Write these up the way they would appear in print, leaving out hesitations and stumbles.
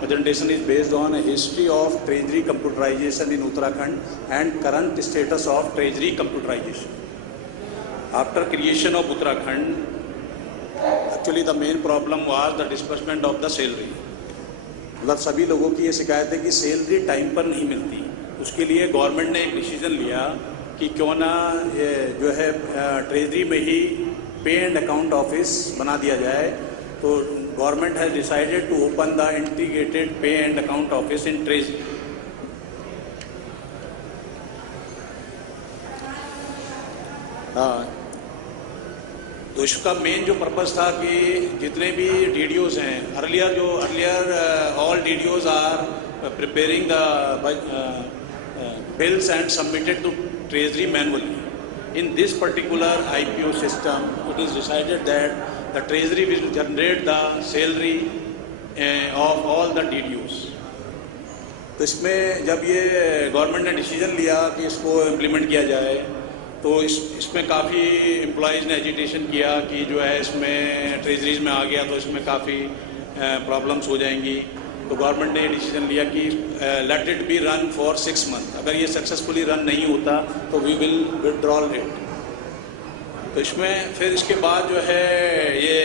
presentation is based on a history of treasury computerization in Uttarakhand and current status of treasury computerization. After creation of Uttarakhand, actually the main problem was the disbursement of the salary. मतलब सभी लोगों की ये शिकायत है कि salary time पर नहीं मिलती. उसके लिए गवर्नमेंट ने एक डिसीजन लिया कि क्यों ना ये जो है ट्रेजरी में ही पे एंड अकाउंट ऑफिस बना दिया जाए. तो government has decided to open the integrated pay and account office in treasury. तो इसका मेन जो पर्पस था कि जितने भी डीडीओज हैं, earlier all DDOs are preparing the bills and submitted to treasury manually. In this particular IPO system, it is decided that the treasury will generate the salary of all the DDOs. तो इसमें जब ये government ने decision लिया कि इसको implement किया जाए, तो इसमें काफ़ी एम्प्लॉयज़ ने एजिटेशन किया कि जो है इसमें ट्रेजरीज में आ गया तो इसमें काफ़ी प्रॉब्लम्स हो जाएंगी. तो गवर्नमेंट ने ये डिसीजन लिया कि let it be run for 6 months. अगर ये सक्सेसफुली रन नहीं होता तो वी विल विड्रॉल इट. तो इसमें फिर इसके बाद जो है ये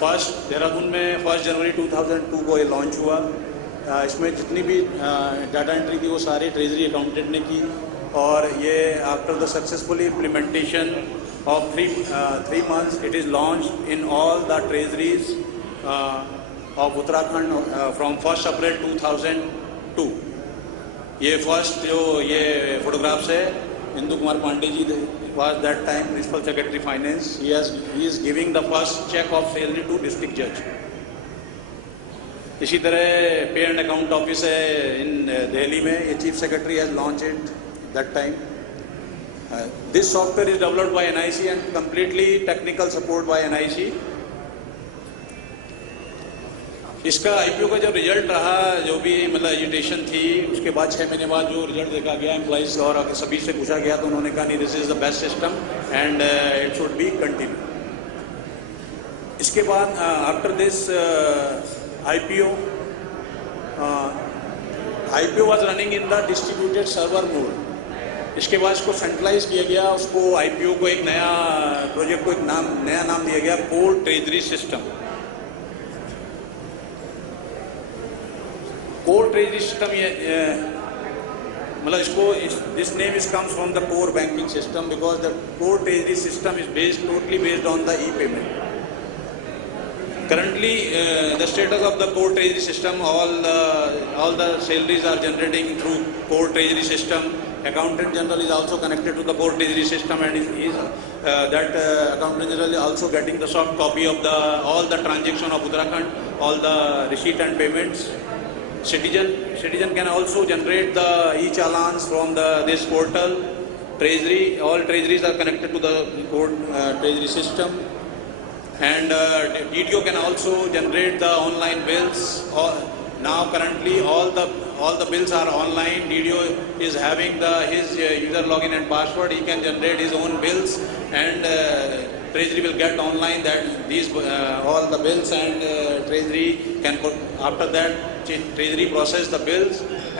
फर्स्ट देहरादून में 1 जनवरी 2002 को ये लॉन्च हुआ. इसमें जितनी भी डाटा एंट्री थी वो सारे ट्रेजरी अकाउंटेंट ने की. और ये after the successful implementation of 3 months it is launch in all the treasuries of Uttarakhand from 1st April 2002. ये फर्स्ट जो ये फोटोग्राफ्स है, Indu Kumar Pandey ji was that time Principal Secretary Finance. He is giving the first check of salary to district judge. इसी तरह पे and account office है इन दिल्ली में, ये chief secretary has launch it that time. This software is developed by NIC and completely technical support bye NIC. इसका IPO का जो result रहा, जो भी मतलब एजिटेशन थी, उसके बाद 6 महीने बाद जो रिजल्ट देखा गया, एम्प्लॉइज और सभी से पूछा गया तो उन्होंने कहा नहीं, this is the best system and it should be continue. इसके बाद after this IPO was running in the distributed server mode. इसके बाद इसको सेंट्रलाइज किया गया. उसको आईपीओ को एक नया प्रोजेक्ट को एक नया नाम दिया गया, core treasury system. Core treasury system ये मतलब इसको this name is comes from the core banking system because the core treasury system is totally based on the e-payment. Currently, the status of the core treasury system, all the salaries are generating through core treasury system. Accountant General is also connected to the core treasury system, and Accountant General is also getting the soft copy of all the transaction of Uttarakhand, all the receipt and payments. Citizen can also generate the e-challans from this portal. All treasuries are connected to the core treasury system. And DDO can also generate the online bills. Now currently all the bills are online. DDO is having his user login and password. He can generate his own bills, and Treasury will get online that these all the bills, and Treasury can put. After that, Treasury process the bills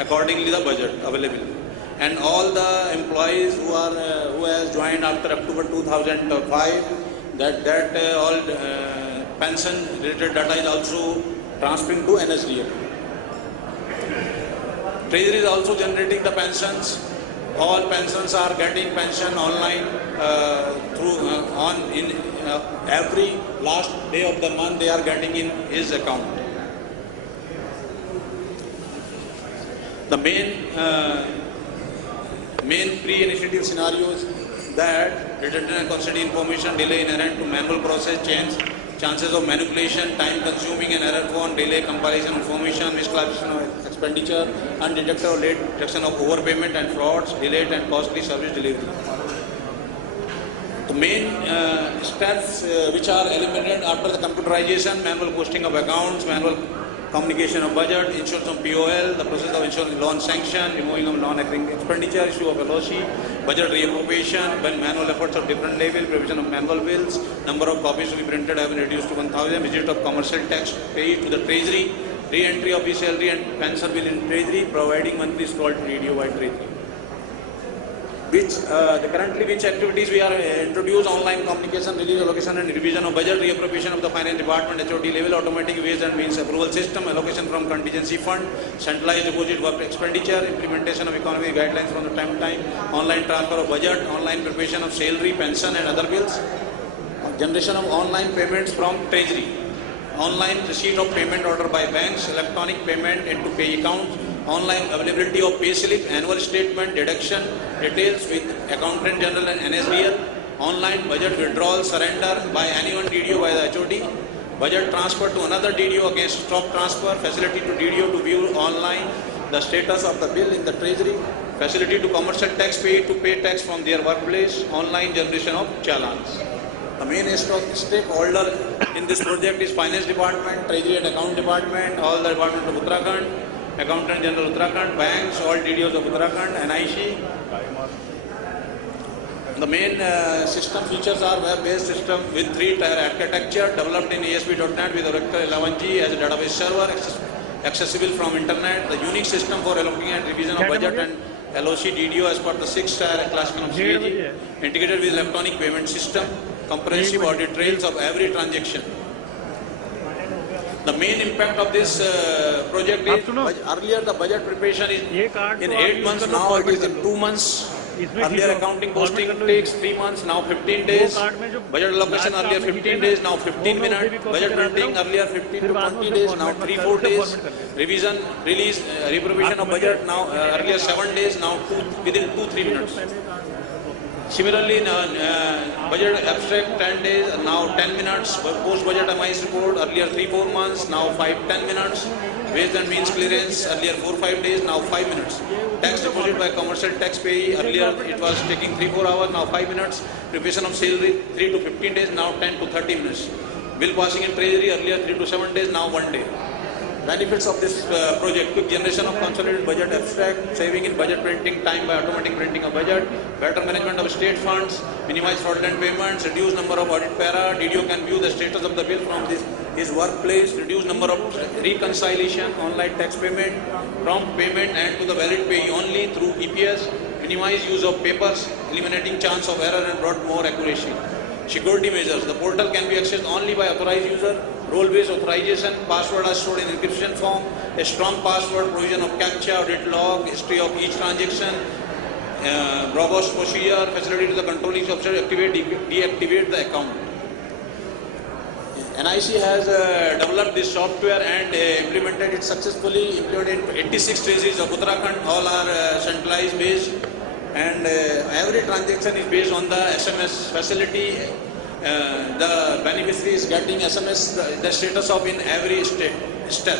accordingly the budget available. And all the employees who has joined after October 2005. That all pension related data is also transferring to NSDL. Treasury is also generating the pensions. All pensions are getting pension online in every last day of the month. They are getting in his account. The main pre-initiative scenarios that redundant and costly information delay inherent to manual process chances of manipulation, time consuming and error-prone, delay compilation of information, misclassification of expenditure, undetected or late detection of overpayment and frauds, delayed and costly service delivery. The main steps which are eliminated after the computerization: manual posting of accounts, manual communication of budget, insurance of POL, the process of ensuring loan sanction, removing of non-occurring expenditure, issue of LOC, budget reappropriation, when manual efforts of different level, provision of manual bills, number of copies to be printed have been reduced to 1,000, visit of commercial tax paid to the treasury, re-entry of salary and pension bill in treasury, providing monthly scroll to radio by treasury. Currently which activities we are introduce: online communication, release, allocation and revision of budget, reappropriation of the finance department, HOD level, automatic ways and means approval system, allocation from contingency fund, centralized deposit work expenditure, implementation of economic guidelines from the time to time, online transfer of budget, online preparation of salary, pension and other bills, generation of online payments from treasury, online receipt of payment order by banks, electronic payment into pay accounts, online availability of pay slip, annual statement, deduction details with Accountant General and NSDL, online budget withdrawal, surrender by anyone DDO by the HOD, budget transfer to another DDO against stock transfer, facility to DDO to view online the status of the bill in the treasury, facility to commercial tax pay to pay tax from their workplace, online generation of challans. The main stakeholder in this project is Finance Department, Treasury and Account Department, all the departments of Uttarakhand, Accountant General Uttarakhand, banks, all DDOs of Uttarakhand, NIC. The main system features are web-based system with 3-tier architecture developed in ASP.NET with Oracle 11g as a database server, accessible from internet. The unique system for allocating and revision of budget and LOC DDO as per the 6-tier classification of CAG, integrated with electronic payment system, comprehensive audit trails of every transaction. The main impact of this project is earlier the budget preparation is in 8 months, now it is in 2 months. Earlier accounting posting takes 3 months, now 15 days. Budget allocation earlier 15 days, now 15 minutes. Budget printing earlier 15 to 20 days, now 3-4 days. Revision, release, reappropriation of budget now earlier 7 days, now within 2-3 minutes. Similarly, budget abstract 10 days, now 10 minutes. Post-budget MIS report, earlier 3-4 months, now 5-10 minutes. Ways and means clearance, earlier 4-5 days, now 5 minutes. Tax deposit by commercial tax payee, earlier it was taking 3-4 hours, now 5 minutes. Preparation of salary, 3 to 15 days, now 10 to 30 minutes. Bill passing in treasury, earlier 3 to 7 days, now 1 day. Benefits of this project: quick generation of consolidated budget abstract, saving in budget printing time by automatic printing of budget, better management of state funds, minimize fraudulent payments, reduce number of audit para, DDO can view the status of the bill from his workplace, reduce number of reconciliation, online tax payment, prompt payment and to the valid payee only through EPS, minimize use of papers, eliminating chance of error and brought more accuracy. Security measures: the portal can be accessed only by authorized user, role-based authorization, password are stored in encryption form, a strong password, provision of CAPTCHA, audit log, history of each transaction, robust procedure, facility to the controlling officer activate, deactivate the account. NIC has developed this software and implemented it successfully, implemented in 86 treasuries of Uttarakhand, all are centralized based, and every transaction is based on the SMS facility. The beneficiary is getting SMS, the status of in every step.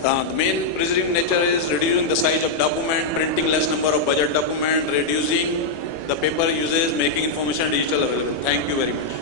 The main preserving nature is reducing the size of document, printing less number of budget document, reducing the paper usage, making information digital available. Thank you very much.